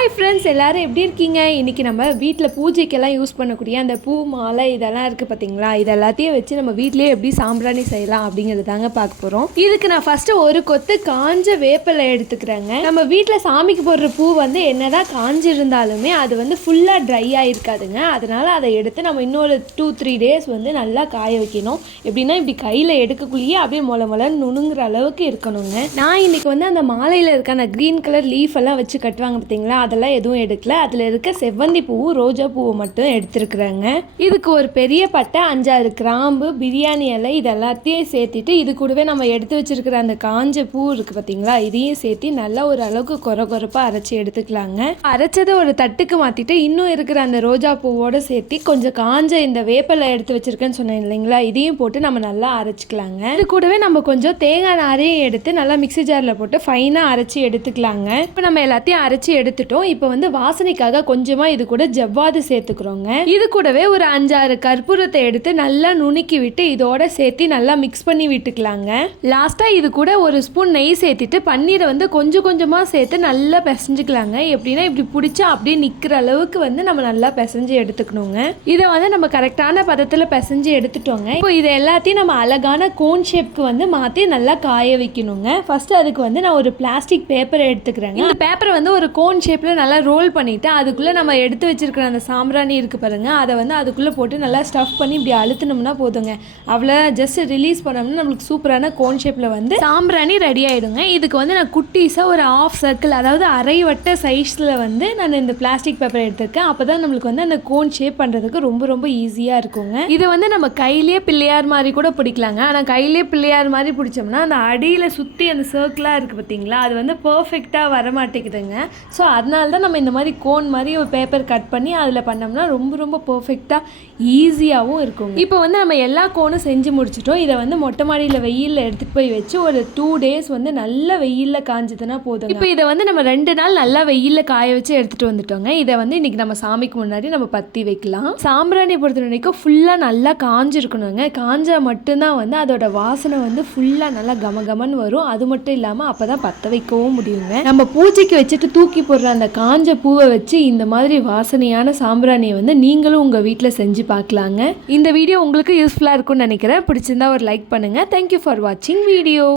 Hi friends, எல்லோரும் எப்படி இருக்கீங்க? இன்றைக்கி நம்ம வீட்டில் பூஜைக்கெல்லாம் யூஸ் பண்ணக்கூடிய அந்த பூ மாலை இதெல்லாம் இருக்குது பார்த்தீங்களா? இது எல்லாத்தையும் வச்சு நம்ம வீட்டிலேயே எப்படி சாம்பிராணி செய்யலாம் அப்படிங்கிறது தாங்க பார்க்க போகிறோம். இதுக்கு நான் ஃபஸ்ட்டு ஒரு கொத்து காஞ்ச வேப்பிலை எடுத்துக்கிறேங்க. நம்ம வீட்டில் சாமிக்கு போடுற பூ வந்து என்னதான் காஞ்சிருந்தாலுமே அது வந்து ஃபுல்லாக ட்ரை ஆகிருக்காதுங்க. அதனால் அதை எடுத்து நம்ம இன்னொரு 2-3 டேஸ் வந்து நல்லா காய வைக்கணும். எப்படின்னா இப்படி கையில் எடுக்கக்குள்ளேயே அப்படியே மொளன்னு நுணுங்குற அளவுக்கு இருக்கணுங்க. நான் இன்றைக்கி வந்து அந்த மாலையில் இருக்க அந்த க்ரீன் கலர் லீஃப் எல்லாம் வச்சு கட்டுவாங்க பார்த்தீங்களா, அதெல்லாம் எதுவும் எடுக்கல. அதில் இருக்க செவ்வந்தி பூவும் ரோஜா பூவை மட்டும் எடுத்துருக்குறாங்க. இதுக்கு ஒரு பெரிய பட்டை, 5-6 கிராம்பு, பிரியாணி இலை இது எல்லாத்தையும் சேர்த்துட்டு இது கூடவே நம்ம எடுத்து வச்சிருக்கிற அந்த காஞ்ச பூ இருக்குது பார்த்தீங்களா, இதையும் சேர்த்து நல்லா ஒரு அளவுக்கு கொரப்பாக அரைச்சி எடுத்துக்கலாங்க. அரைச்சதை ஒரு தட்டுக்கு மாற்றிட்டு இன்னும் இருக்கிற அந்த ரோஜா பூவோடு சேர்த்து கொஞ்சம் காஞ்ச இந்த வேப்பிலை எடுத்து வச்சிருக்கேன்னு சொன்னேன் இல்லைங்களா, இதையும் போட்டு நம்ம நல்லா அரைச்சிக்கலாங்க. இது கூடவே நம்ம கொஞ்சம் தேங்காய் நாரையும் எடுத்து நல்லா மிக்ஸி ஜாரில் போட்டு ஃபைனாக அரைச்சி எடுத்துக்கலாங்க. இப்போ நம்ம எல்லாத்தையும் அரைச்சி எடுத்துட்டோம். இப்போ வந்து வாசனைக்காக கொஞ்சமா இது கூட ஜவ்வாது சேர்த்துக்கிறோங்க. இது கூடவே ஒரு 5-6 கற்பூரத்தை எடுத்து நல்லா நுணுக்கி விட்டு இதோட சேர்த்து நல்லா மிக்ஸ் பண்ணி விட்டுக்கலாங்க. லாஸ்டா இது கூட ஒரு ஸ்பூன் நெய் சேர்த்துட்டு பன்னீரை வந்து கொஞ்சமா சேர்த்து நல்லா பிசைஞ்சுக்கலாங்க. எப்படின்னா இப்படி பிடிச்சா அப்படியே நிற்கிற அளவுக்கு வந்து நம்ம நல்லா பிசைஞ்சு எடுத்துக்கணுங்க. இதை வந்து நம்ம கரெக்டான பதத்தில் பிசைஞ்சு எடுத்துட்டோங்க. இப்போ இதை எல்லாத்தையும் நம்ம அழகான கோன் ஷேப்க்கு வந்து மாற்றி நல்லா காய வைக்கணுங்க. ஃபர்ஸ்ட் அதுக்கு வந்து நான் ஒரு பிளாஸ்டிக் பேப்பரை எடுத்துக்கிறேங்க. இந்த பேப்பரை வந்து ஒரு கோன் ஷேப்பில் நல்லா ரோல் பண்ணிவிட்டு அதுக்குள்ளே நம்ம எடுத்து வச்சிருக்கிற அந்த சாம்பிராணி இருக்குது பாருங்கள், அதை வந்து அதுக்குள்ளே போட்டு நல்லா ஸ்டஃப் பண்ணி இப்படி அழுத்தினோம்னா போதுங்க. அவ்வளோ ஜஸ்ட் ரிலீஸ் பண்ணோம்னா நம்மளுக்கு சூப்பரான கோன் ஷேப்பில் வந்து சாம்பிராணி ரெடி ஆகிடுங்க. இதுக்கு வந்து நான் குட்டீஸாக ஒரு ½ சர்க்கிள், அதாவது அரை வட்ட சைஸில் வந்து நான் இந்த பிளாஸ்டிக் பேப்பர் எடுத்திருக்கேன். அப்போ தான் நம்மளுக்கு வந்து அந்த கோன் ஷேப் பண்ணுறதுக்கு ரொம்ப ஈஸியாக இருக்குங்க. இதை வந்து நம்ம கையிலேயே பிள்ளையார் மாதிரி கூட பிடிக்கலாங்க. ஆனால் கையிலேயே பிள்ளையார் மாதிரி பிடிச்சோம்னா அந்த அடியில் சுற்றி அந்த சர்க்கிளாக இருக்குது பார்த்தீங்களா, அது வந்து பர்ஃபெக்டாக வர மாட்டேங்குதுங்க. ஸோ அதனால தான் நம்ம இந்த மாதிரி கோன் மாதிரி ஒரு பேப்பர் கட் பண்ணி அதில் பண்ணோம்னா ரொம்ப பர்ஃபெக்டாக ஈஸியாகவும் இருக்கும். இப்போ வந்து நம்ம எல்லா கோனும் செஞ்சு முடிச்சிட்டோம். இதை வந்து மொட்டை மாடியில் வெயிலில் எடுத்துகிட்டு போய் வச்சு ஒரு 2 டேஸ் வந்து நல்ல வெயிலில் காஞ்சதுன்னா போதும். இப்போ இதை வந்து நம்ம 2 நாள் நல்லா வெயிலில் காய வச்சு எடுத்துகிட்டு வந்துட்டோங்க. இதை வந்து இன்றைக்கி நம்ம சாமிக்கு முன்னாடி நம்ம பற்றி வைக்கலாம். சாம்பிராணி பொறுத்த வரைக்கும் ஃபுல்லாக நல்லா காஞ்சிருக்கணுங்க. காஞ்சால் மட்டும்தான் வந்து அதோட வாசனை வந்து ஃபுல்லாக நல்லா கமகமன்னு வரும். அது மட்டும் இல்லாமல் அப்போ தான் பற்ற வைக்கவும் முடியுங்க. நம்ம பூஜைக்கு வச்சுட்டு தூக்கி போடுற அந்த காஞ்ச பூவை வச்சு இந்த மாதிரி வாசனையான சாம்பிராணியை வந்து நீங்களும் உங்கள் வீட்டில் செஞ்சு பார்க்கலாங்க. இந்த வீடியோ உங்களுக்கு யூஸ்ஃபுல்லாக இருக்கும்னு நினைக்கிறேன். பிடிச்சிருந்தா ஒரு லைக் பண்ணுங்கள். தேங்க்யூ ஃபார் வாட்சிங் வீடியோ.